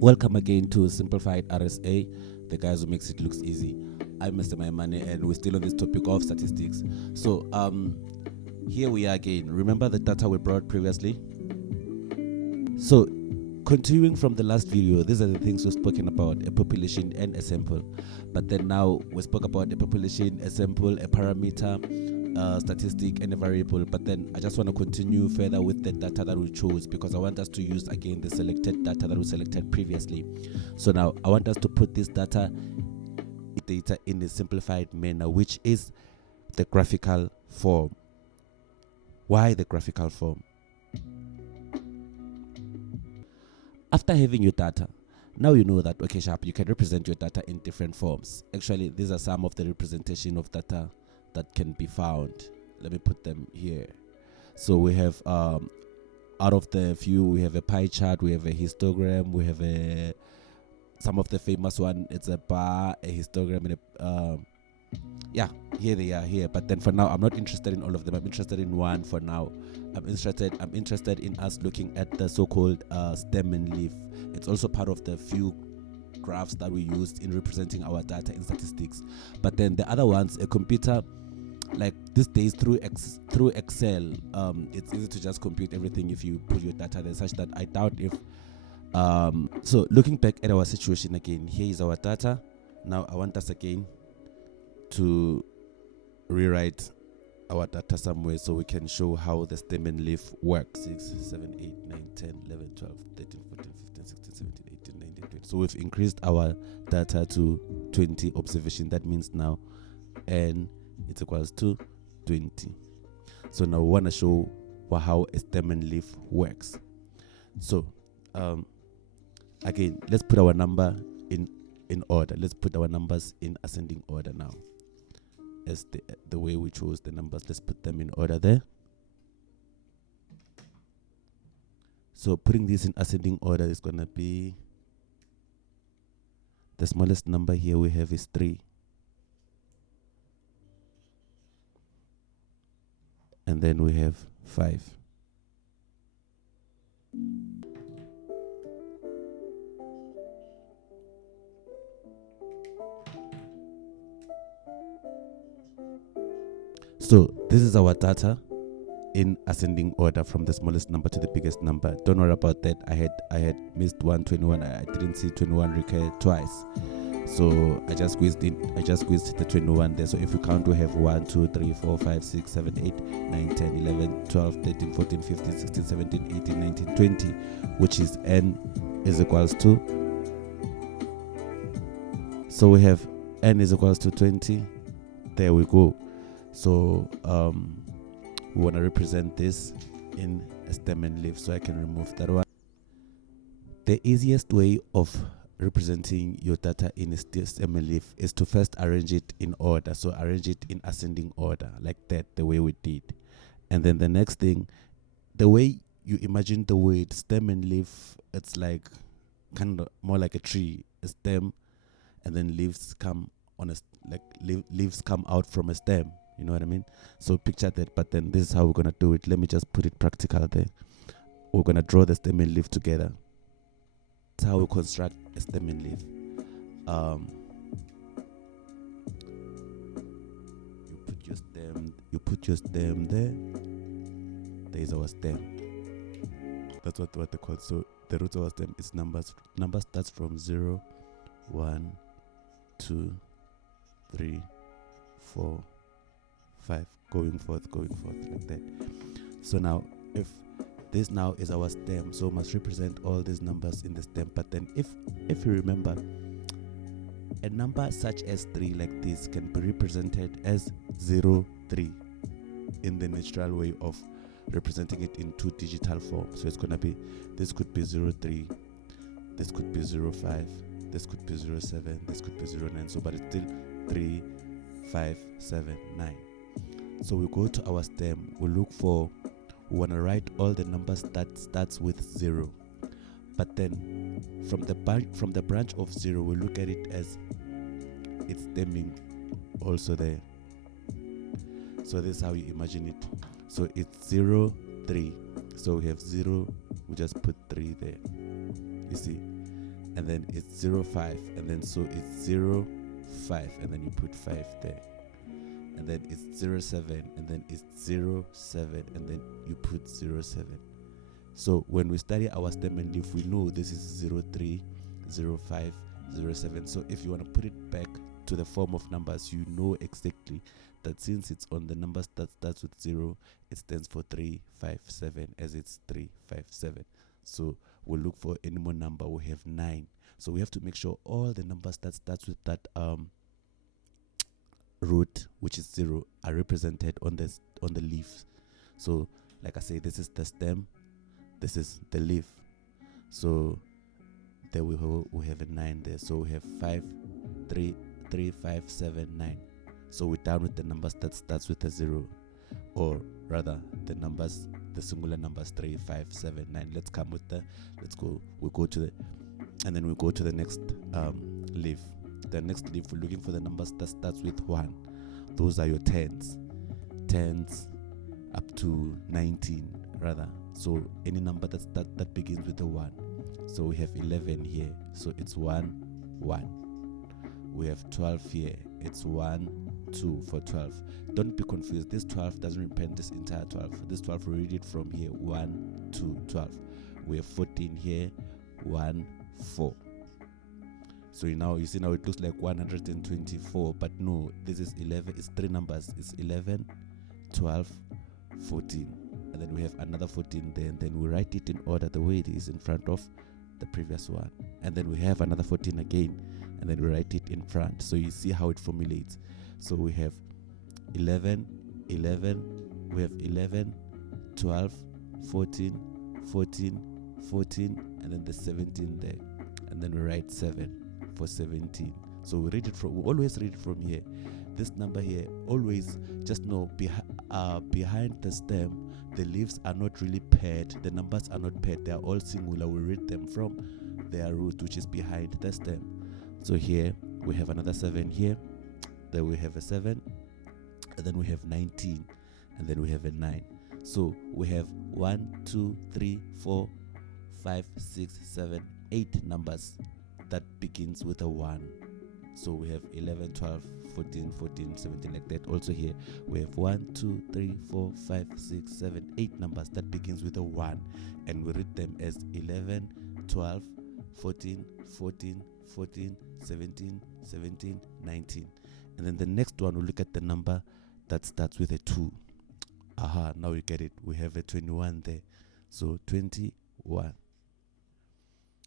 Welcome again to Simplified RSA, the guys who makes it looks easy. I'm Mr. Maimane, and we're still on this topic of statistics. So here we are again. Remember the data we brought previously? So continuing from the last video, these are the things we've spoken about: a population and a sample. But then now we spoke about a population, a sample, a parameter, statistic, and a variable. But then I just want to continue further with the data that we chose, because I want us to use again the selected data that we selected previously. So now I want us to put this data in a simplified manner, which is the graphical form. Why the graphical form? After having your data, now you know that, okay, sharp, you can represent your data in different forms. Actually, these are some of the representation of data that can be found. Let me put them here. So we have out of the few, we have a pie chart, we have a histogram, we have some of the famous one. It's a bar, a histogram, and yeah, here they are here. But then for now, I'm not interested in all of them. I'm interested in one for now. I'm interested in us looking at the so-called stem and leaf. It's also part of the few graphs that we used in representing our data in statistics. But then the other ones, a computer, like these days through Excel, it's easy to just compute everything if you put your data there, such that I doubt if so looking back at our situation again, here is our data. Now I want us again to rewrite our data somewhere so we can show how the stem and leaf works. 6, 7, 8, 9, 10, 11, 12, 13, 14, 15, 16, 17, 18, 19, 20. So we've increased our data to 20 observation. That means now n is equals to 20. So now we want to show how a stem and leaf works. So again, let's put our number in order. Let's put our numbers in ascending order now. As the way we chose the numbers, let's put them in order there. So putting this in ascending order is going to be, the smallest number here we have is 3. And then we have 5. So this is our data in ascending order from the smallest number to the biggest number. Don't worry about that. I had missed 121. I didn't see 21 recur twice. So I just squeezed the 21 there. So if you count, we have 1, 2, 3, 4, 5, 6, 7, 8, 9, 10, 11, 12, 13, 14, 15, 16, 17, 18, 19, 20, which is n is equals to. So we have n is equals to 20. There we go. So we want to represent this in a stem and leaf, so I can remove that one. The easiest way of representing your data in a stem and leaf is to first arrange it in order. So arrange it in ascending order, like that, the way we did. And then the next thing, the way you imagine the word stem and leaf, it's like kind of more like a tree, a stem, and then leaves come on leaves come out from a stem. You know what I mean? So picture that, but then this is how we're going to do it. Let me just put it practical there. We're going to draw the stem and leaf together. That's how we construct a stem and leaf. You put your stem there. There is our stem. That's what they call. So the root of our stem is numbers. Number starts from 0, 1, 2, 3, 4, 5, going forth like that. So now if this now is our stem, so must represent all these numbers in the stem. But then if you remember, a number such as 3 like this can be represented as 0, 3 in the natural way of representing it in 2 digital form. So it's gonna be, this could be 0, 3, this could be 0, 5, this could be 0, 7, this could be 0, 9. So but it's still 3, 5, 7, 9. So we go to our stem, we want to write all the numbers that starts with 0. But then from the branch of 0, we look at it as it's stemming also there. So this is how you imagine it. So it's 0, 3. So we have 0, we just put 3 there. You see? and then it's 0, 5, and then so it's 0, 5, and then you put 5 there, and then it's 0, 7, and then it's 0, 7, and then you put 0, 7. So when we study our stem and leaf, we know this is 0, 3, 0, 5, 0, 7. So if you want to put it back to the form of numbers, you know exactly that since it's on the numbers that starts with 0, it stands for 3, 5, 7, as it's 3, 5, 7. So we'll look for any more number. We have 9. So we have to make sure all the numbers that starts with that root, which is 0, are represented on the leaves. So like I say, this is the stem, this is the leaf. So there we have a 9 there. So we have 5, 3, 3, 5, 7, 9. So we're done with the numbers that starts with a 0, or rather the singular numbers 3, 5, 7, 9. Let's go to the, and then we go to the next leaf. The next leaf, we're looking for the numbers that starts with 1. Those are your tens up to 19 rather. So any number that begins with a 1. So we have 11 here, so it's 1, 1. We have 12 here, it's 1, 2 for 12. Don't be confused, this 12 doesn't represent this entire 12. This 12, we read it from here, 1, 2, 12. We have 14 here, 1, 4. So now you see, now it looks like 124, but no, this is 11. It's 3 numbers. It's 11, 12, 14, and then we have another 14 there, and then we write it in order the way it is in front of the previous one, and then we have another 14 again, and then we write it in front. So you see how it formulates. So we have 11, 11, we have 11, 12, 14, 14, 14, and then the 17 there, and then we write 7 for 17. So we always read it from here. This number here, always just know behind the stem, the leaves are not really paired. The numbers are not paired. They are all singular. We read them from their root, which is behind the stem. So here we have another 7 here. Then we have a 7, and then we have 19, and then we have a 9. So we have 1, 2, 3, 4, 5, 6, 7, 8 numbers that begins with a 1. So we have 11, 12, 14, 14, 17, like that. Also here we have 1, 2, 3, 4, 5, 6, 7, 8 numbers that begins with a 1, and we read them as 11, 12, 14, 14, 14, 17, 17, 19. And then the next one, we look at the number that starts with a 2. Aha, now you get it. We have a 21 there. So 21.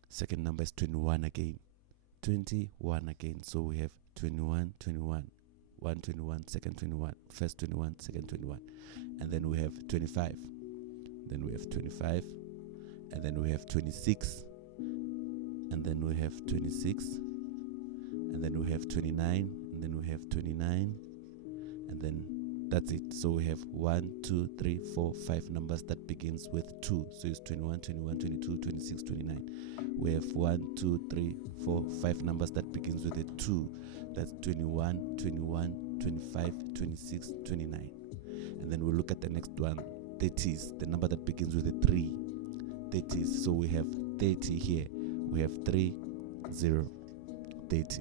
Second number is 21 again. 21 again. So we have 21, 21. 1, 21, second 21. First 21, second 21. And then we have 25. Then we have 25. And then we have 26. And then we have 26. And then we have 29. And then we have 29. And then that's it. So we have 1, 2, 3, 4, 5 numbers that begins with 2. So it's 21, 21, 22, 26, 29. We have 1, 2, 3, 4, 5 numbers that begins with a 2. That's 21, 21, 25, 26, 29. And then we'll look at the next one, 30s, the number that begins with a 3. 30s. So we have 30 here. We have 3, 0, 30.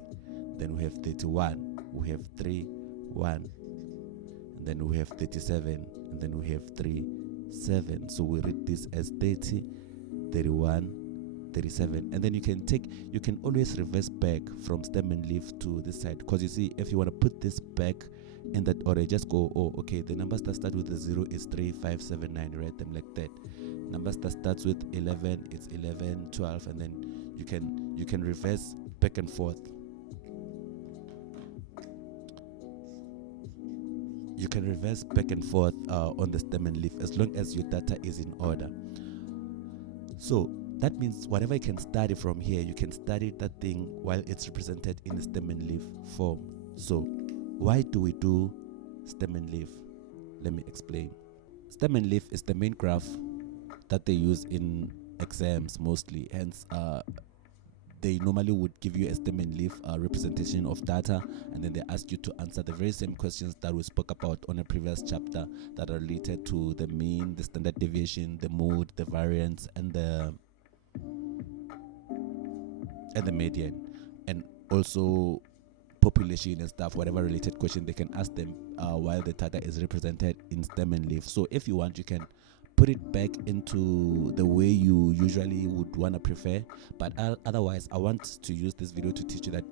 Then we have 31. We have 3, 1. And then we have 37, and then we have 3, 7. So we read this as 30, 31, 37. And then you can always reverse back from stem and leaf to this side, because you see, if you want to put this back in that order, just go, oh, okay, the numbers that start with the 0 is 3, 5, 7, 9. Write them like that. Numbers that starts with 11, it's 11, 12, and then you can reverse back and forth. You can reverse back and forth on the stem and leaf as long as your data is in order. So that means whatever you can study from here, you can study that thing while it's represented in the stem and leaf form. So why do we do stem and leaf? Let me explain. Stem and leaf is the main graph that they use in exams mostly. Hence, they normally would give you a stem and leaf representation of data, and then they ask you to answer the very same questions that we spoke about on a previous chapter that are related to the mean, the standard deviation, the mode, the variance, and and the median, and also population and stuff, whatever related question they can ask them while the data is represented in stem and leaf. So if you want, you can put it back into the way you usually would want to prefer, but otherwise I want to use this video to teach you that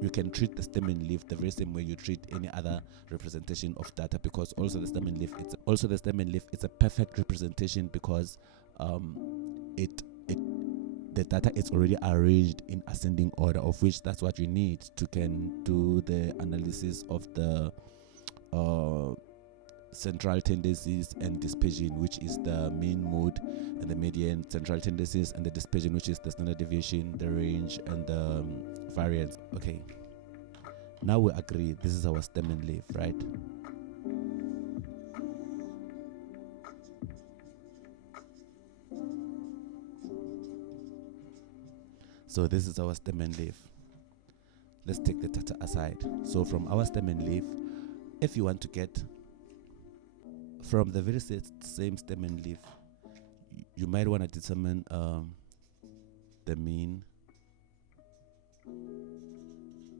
you can treat the stem and leaf the very same way you treat any other representation of data, because also the stem and leaf it's a perfect representation, because the data is already arranged in ascending order, of which that's what you need to can do the analysis of the central tendencies and dispersion, which is the mean, mode, and the median, central tendencies and the dispersion, which is the standard deviation, the range, and the variance. Okay, now we agree this is our stem and leaf, right? So this is our stem and leaf. Let's take the data aside. So from our stem and leaf, if you want to get from the very same stem and leaf, you might want to determine the mean,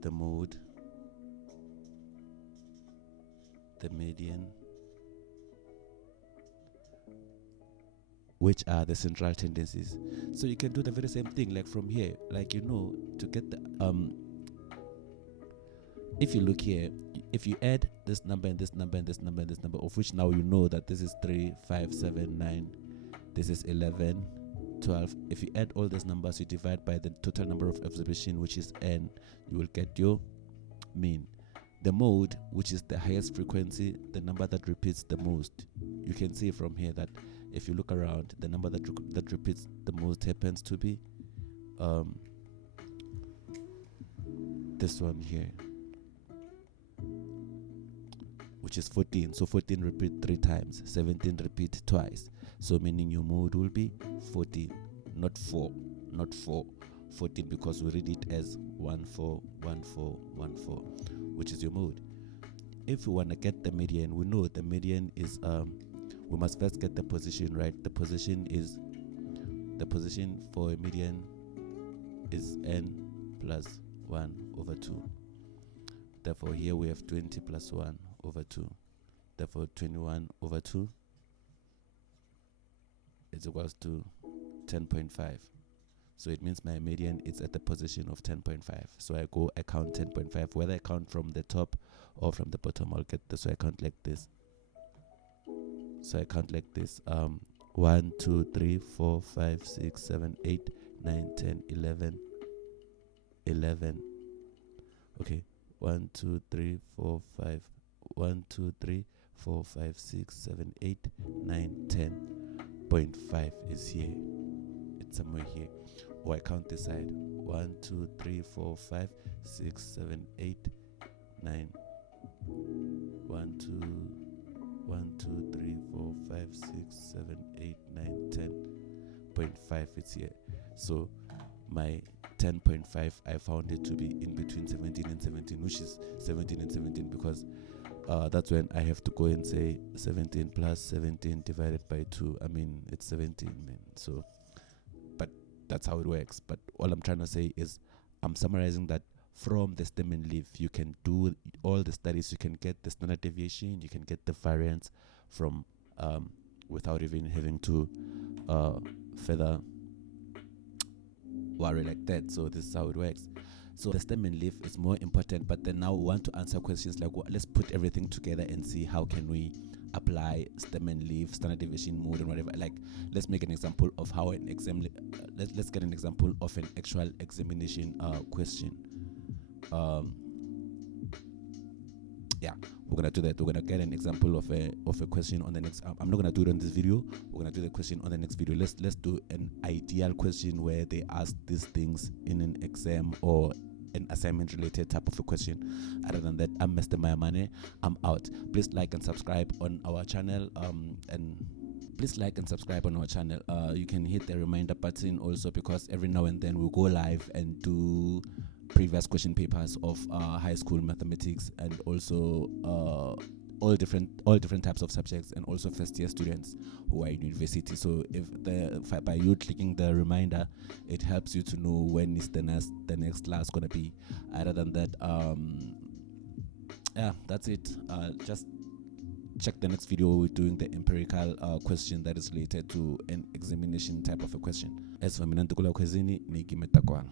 the mode, the median, which are the central tendencies. So you can do the very same thing, like from here, like, you know, to get the if you look here, if you add this number and this number and this number and this number, of which now you know that this is 3, 5, 7, 9, this is 11, 12. If you add all these numbers, you divide by the total number of observation, which is n, you will get your mean. The mode, which is the highest frequency, the number that repeats the most. You can see from here that if you look around, the number that repeats the most happens to be this one here, which is 14. So 14 repeat 3 times, 17 repeat twice. So meaning your mode will be 14, not 4, 14, because we read it as 1 4 1 4 1 4, which is your mode. If we want to get the median, we know the median is we must first get the position, right? The position for a median is n plus 1 over 2. Therefore here we have 20 plus 1 over 2. Therefore 21 over 2 is equals to 10.5. So it means my median is at the position of 10.5. So I count 10.5. Whether I count from the top or from the bottom, I'll get this. So I count like this. 1 2 3 4 5 6 7 8 9 10 11. Okay, 1 2 3 4 5 1 2 3 4 5 6 7 8 9 10.5 is here. It's somewhere here. Or I count this side. 1 2 3 4 5 6 7 8 9 1 2 3 4 5 6 7 8 9 10.5 it's here. So my 10.5, I found it to be in between 17 and 17, which is 17 and 17, because that's when I have to go and say 17 plus 17 divided by 2. I mean, it's 17, man. So, but that's how it works. But all I'm trying to say is I'm summarizing that from the stem and leaf, you can do all the studies. You can get the standard deviation, you can get the variance from without even having to further worry like that. So this is how it works. So the stem and leaf is more important, but then now we want to answer questions like, well, let's put everything together and see how can we apply stem and leaf, standard deviation, mode, and whatever. Like, let's make an example of how an exam. Let's get an example of an actual examination question. Yeah, we're gonna do that. We're gonna get an example of a question on the next. I'm not gonna do it on this video. We're gonna do the question on the next video. Let's do an ideal question where they ask these things in an exam or an assignment related type of a question. Other than that, I'm Mr. Maimane. I'm out. Please like and subscribe on our channel. You can hit the reminder button also, because every now and then we'll go live and do previous question papers of high school mathematics and also all different types of subjects, and also first year students who are in university. So by you clicking the reminder, it helps you to know when is the next class gonna be. Other than that, yeah, that's it. Just check the next video. We're doing the empirical question that is related to an examination type of a question. As for Minantukula Kwezini, Niki Metakwana.